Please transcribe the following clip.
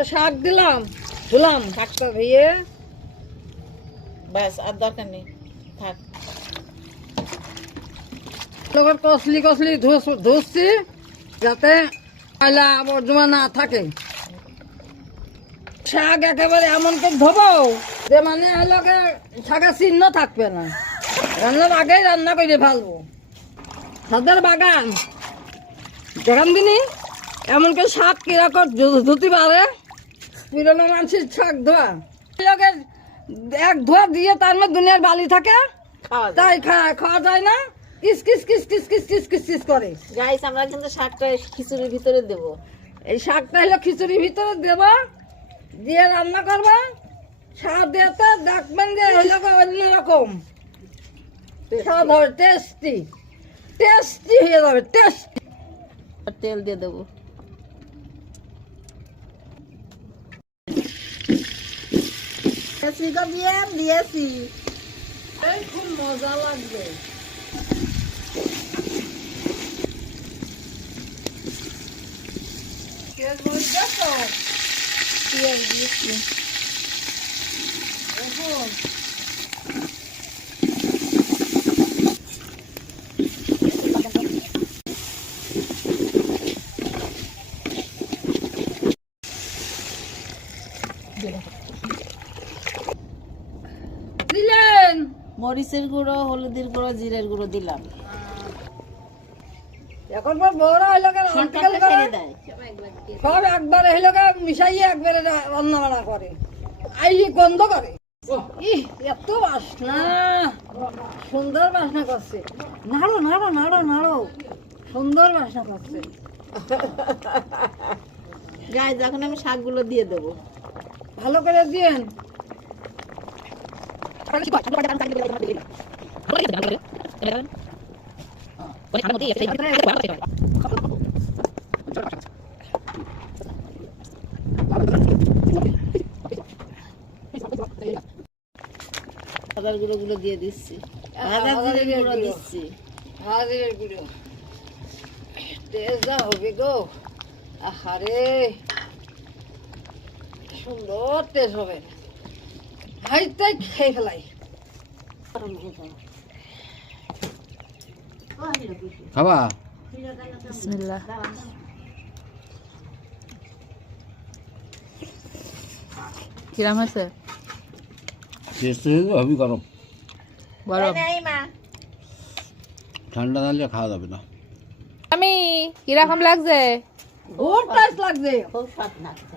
শাক দিলাম, ধুলাম শাকটা ধুয়ে, ব্যাস আর দরকার নেই, থাক। কসলি কসলি ধুচ্ছি যাতে ময়লা আবর্জনা না থাকে। শাক একেবারে এমন করে ধোবো যে মানে এলাকা শাকের চিহ্ন থাকবে না। রান্নার আগেই রান্না করে ফেলবো। ছাদের বাগান যেখান দিনই এমন করে শাক কিরকম ধুতে পারে, পুরনো মানুষের শাক ধোয়া এক ধোয়া দিয়ে তার মধ্যে দুনিয়ার বালি থাকে, তাই খাওয়া যায় না। Kiss kiss kiss kiss kiss kiss kiss kiss করে। গাইস আমরা কিন্তু শাকটা খিচুড়ির ভিতরে দেবো। এই শাকটা হলো খিচুড়ির ভিতরে দেবা, দিয়ে রান্না করবা। স্বাদ দিতে দেখবেন যে হলো অন্যরকম স্বাদ হবে, টেস্টি টেস্টি হয়ে যাবে, টেস্টি। তেল দিয়ে দেবো। দিয়েছি, খুব মজা লাগবে। পেঁয়াজ দিয়েছি। দিলেন মরিচের গুঁড়ো, হলুদের গুঁড়ো, জিরের গুঁড়ো দিলাম। এখন বড় হইলো সরকারটা ছেড়ে দেয়। সব একবারে হইলো মিশাইয়ে একবারে রান্না বান্না করে, আই গন্ধ করে। ইহ, এত বাসনা, সুন্দর বাসনা করছে। নাড়ো নাড়ো নাড়ো নাড়ো, সুন্দর বাসনা করছে। গাইস এখন আমি শাকগুলো দিয়ে দেবো। ভালো করে দিয়েন। আদার গুঁড়ো দিয়ে দিচ্ছি, ভাজা জিরের গুঁড়ো দিচ্ছি। হাজিরের গুঁড়ো তেজ যা হবে গো, আহারে সুন্দর তেজ হবে। হাইতে খেয়ে ফেলাই। খাবা? বিসমিল্লাহ। কিরাম হয়েছে? টেস্ট হয়ে গেলে হবি গরম, বলো। ঠান্ডা থাকলে খাওয়া যাবে না। আমি কিরকম লাগছে? খুব টেস্ট লাগছে। খুব স্বাদ লাগছে।